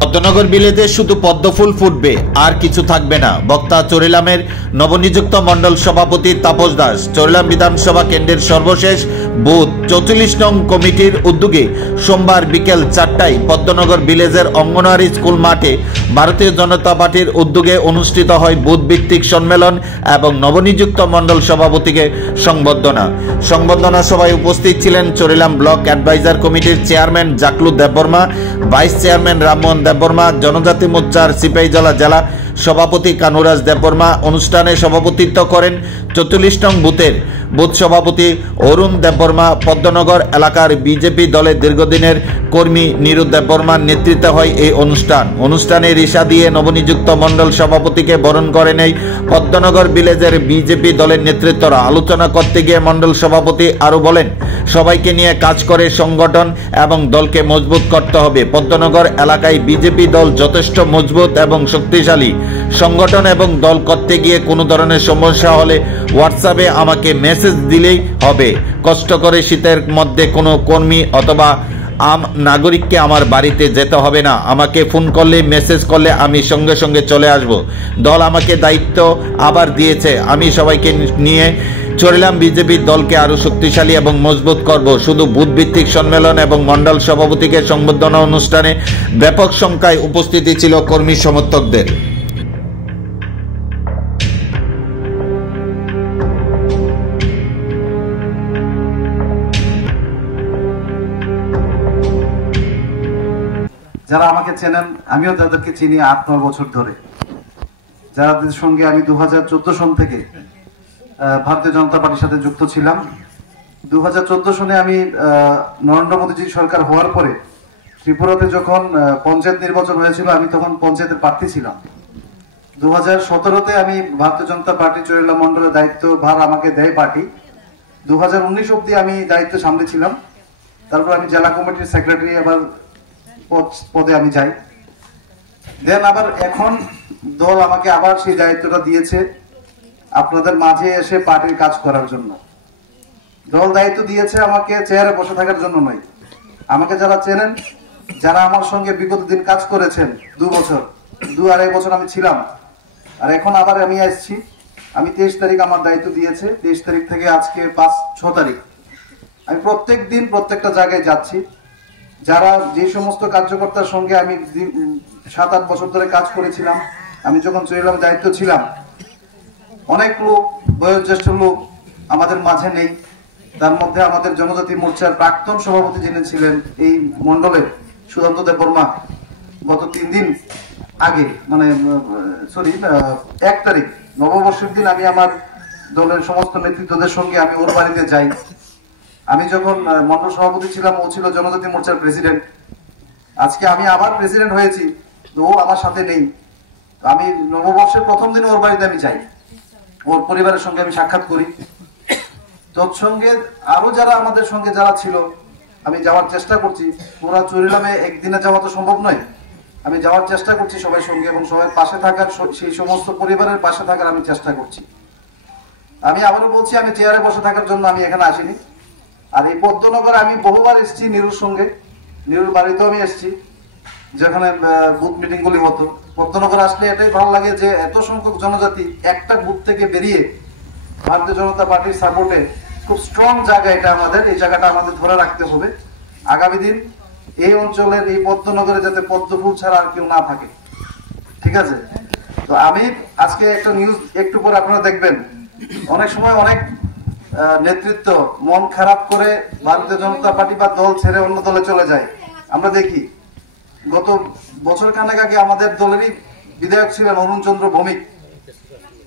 পদ্মনগর বিলেতে শুধু পদ্মফুল ফুটবে, আর কিছু থাকবে না। বক্তা চরিলামের নবনিযুক্ত মণ্ডল সভাপতি তাপস দাস। চরিলাম বিধানসভা কেন্দ্রের সর্বশেষ বুথ 44 নং কমিটির উদ্যোগে সোমবার বিকেল 4টায় পদ্মনগর ভিলেজের অঙ্গনওয়াড়ি স্কুল মাঠে ভারতীয় জনতা পার্টির উদ্যোগে অনুষ্ঠিত হয় বুথ ভিত্তিক সম্মেলন এবং নবনিযুক্ত মণ্ডল সভাপতিকে সংবর্ধনা সভায় উপস্থিত ছিলেন চরিলাম ব্লক অ্যাডভাইজার কমিটির chairman Jaklu Debbarma, vice chairman Rammohan Debbarma, জনজাতি মোর্চার সিপাহীজলা জেলা সভাপতি কানুরাজ দেববর্মা। অনুষ্ঠানে সভাপতিত্ব করেন 44 নং বুথের বুথ সভাপতি অরুণ দেববর্মা। পদ্মনগর এলাকার বিজেপি দলের দীর্ঘদিনের কর্মী নিরু দেববর্মার নেতৃত্বে হয় এই অনুষ্ঠানে রিসা দিয়ে নবনিযুক্ত মণ্ডল সভাপতিকে বরণ করেন এই পদ্মনগর ভিলেজের বিজেপি দলের নেতৃত্বরা। আলোচনা করতে গিয়ে মণ্ডল সভাপতি আরও বলেন, সবাইকে নিয়ে কাজ করে সংগঠন এবং দলকে মজবুত করতে হবে। পদ্মনগর এলাকায় বিজেপি দল যথেষ্ট মজবুত এবং শক্তিশালী সংগঠন এবং দল করতে গিয়ে কোনো ধরনের সমস্যা হলে হোয়াটসঅ্যাপে আমাকে মেসেজ দিলেই হবে। কষ্ট করে শীতের মধ্যে কোনো কর্মী অথবা নাগরিককে আমার বাড়িতে যেতে হবে না। আমাকে ফোন করলে মেসেজ করলে আমি সঙ্গে সঙ্গে চলে আসব। দল আমাকে দায়িত্ব আবার দিয়েছে, আমি সবাইকে নিয়ে চরিলাম বিজেপি দলকে আরো শক্তিশালী এবং মজবুত করব। শুধু বুথ ভিত্তিক সম্মেলন এবং মণ্ডল সভাপতিকে সংবর্ধনা অনুষ্ঠানে ব্যাপক সংখ্যায় উপস্থিতি ছিল কর্মী সমর্থকদের। যারা আমাকে চেনেন, আমিও তাদেরকে চিনি 8-9 বছর ধরে, যাদের সঙ্গে আমি 2014 সন থেকে ভারতীয় জনতা পার্টির সাথে যুক্ত ছিলাম। 2014 সনে আমি নরেন্দ্র মোদীজি সরকার হওয়ার পরে ত্রিপুরাতে যখন পঞ্চায়েত নির্বাচন হয়েছিল, আমি তখন পঞ্চায়েতের প্রার্থী ছিলাম। 2017-তে আমি ভারতীয় জনতা পার্টি চরিলাম মণ্ডলের দায়িত্ব ভার আমাকে দেয় পার্টি। 2019 অব্দি আমি দায়িত্ব সামলেছিলাম। তারপর আমি জেলা কমিটির সেক্রেটারি আবার পদে আমি যাই। দেন আবার এখন দল আমাকে আবার সেই দায়িত্বটা দিয়েছে আপনাদের মাঝে এসে পার্টির কাজ করার জন্য। দল দায়িত্ব দিয়েছে আমাকে চেয়ারে বসে থাকার জন্য নয়। আমাকে যারা চেনেন, যারা আমার সঙ্গে বিগত দিন কাজ করেছেন, 2-2.5 বছর আমি ছিলাম, আর এখন আবার আমি আসছি। আমি 23 তারিখ আমার দায়িত্ব দিয়েছে। 23 তারিখ থেকে আজকে 5-6 তারিখ আমি প্রত্যেক দিন প্রত্যেকটা জায়গায় যাচ্ছি। যারা যে সমস্ত কার্যকর্তার সঙ্গে আমি 7-8 বছর ধরে কাজ করেছিলাম, আমি যখন চরিলাম দায়িত্ব ছিলাম, অনেক লোক, বয়োজ্যেষ্ঠ লোক আমাদের মাঝে নেই। তার মধ্যে আমাদের জনজাতি মোর্চার প্রাক্তন সভাপতি যিনি ছিলেন এই মণ্ডলের, সুদন্ত দেববর্মা, গত 3 দিন আগে, মানে 1 তারিখ নববর্ষের দিন আমি আমার দলের সমস্ত নেতৃত্বদের সঙ্গে আমি ওর বাড়িতে যাই। আমি যখন মণ্ডল সভাপতি ছিলাম, ও ছিল জনজাতি মোর্চার প্রেসিডেন্ট। আজকে আমি আবার প্রেসিডেন্ট হয়েছি, তো ও আমার সাথে নেই। আমি নববর্ষের প্রথম দিন ওর বাড়িতে আমি যাই, ওর পরিবারের সঙ্গে আমি সাক্ষাৎ করি। তৎসঙ্গে আরো যারা আমাদের সঙ্গে যারা ছিল, আমি যাওয়ার চেষ্টা করছি। পুরা চরিলামে একদিনে যাওয়া তো সম্ভব নয়। আমি যাওয়ার চেষ্টা করছি সবাই সঙ্গে, এবং সবাই পাশে থাকার, সেই সমস্ত পরিবারের পাশে থাকার আমি চেষ্টা করছি। আমি আবারও বলছি, আমি চেয়ারে বসে থাকার জন্য আমি এখানে আসিনি। আর এই পদ্মনগরে আমি বহুবার এসেছি নিরুর সঙ্গে, নিরুর বাড়িতেও আমি এসেছি যেখানে বুথ মিটিং গুলি হতো। পদ্মনগর আসলে এটাই ভালো লাগে যে এত সংখ্যক জনজাতি একটা বুথ থেকে বেরিয়ে ভারতীয় জনতা পার্টির সাপোর্টে খুব স্ট্রং জায়গা, এটা আমাদের, এই জায়গাটা আমাদের ধরে রাখতে হবে। আগামী দিন এই অঞ্চলের, এই পদ্মনগরে যাতে পদ্মফুল ছাড়া আর কেউ না থাকে, ঠিক আছে? তো আমি আজকে একটা নিউজ একটু পরে আপনারা দেখবেন, অনেক সময় অনেক নেতৃত্ব মন খারাপ করে ভারতীয় জনতা পার্টি বা দল ছেড়ে অন্য দলে চলে যায়। আমরা দেখি গত বছর খানেক আগে আমাদের দলেরই বিধায়ক ছিলেন অরুণ চন্দ্র ভৌমিক,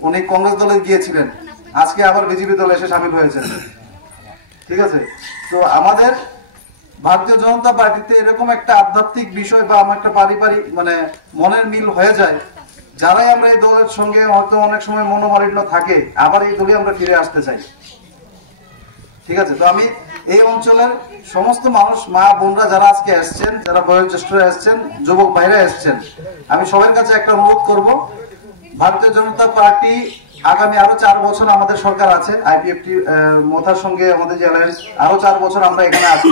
উনি কংগ্রেস দলে গিয়েছিলেন, আজকে আবার বিজেপি দলে এসে সামিল হয়েছেন, ঠিক আছে? তো আমাদের ভারতীয় জনতা পার্টিতে এরকম একটা আধ্যাত্মিক বিষয় বা আমার একটা পারিবারিক, মানে মনের মিল হয়ে যায়। যারাই আমরা এই দলের সঙ্গে হয়তো অনেক সময় মনোমালিন্য থাকে, আবার এই দলে আমরা ফিরে আসতে চাই, ঠিক আছে? তো আমি এই অঞ্চলের সমস্ত মানুষ, মা বোনরা যারা আজকে এসছেন, যারা বয়োজ্যেষ্ঠরা এসছেন, যুবক ভাইরা এসছেন, আমি সবার কাছে একটা অনুরোধ করব, ভারতীয় জনতা পার্টি আগামী আরো 4 বছর আমাদের সরকার আছে, আইপিএফটি মথার সঙ্গে আমাদের যে অ্যালায়েন্স, আরো 4 বছর আমরা এখানে আছি।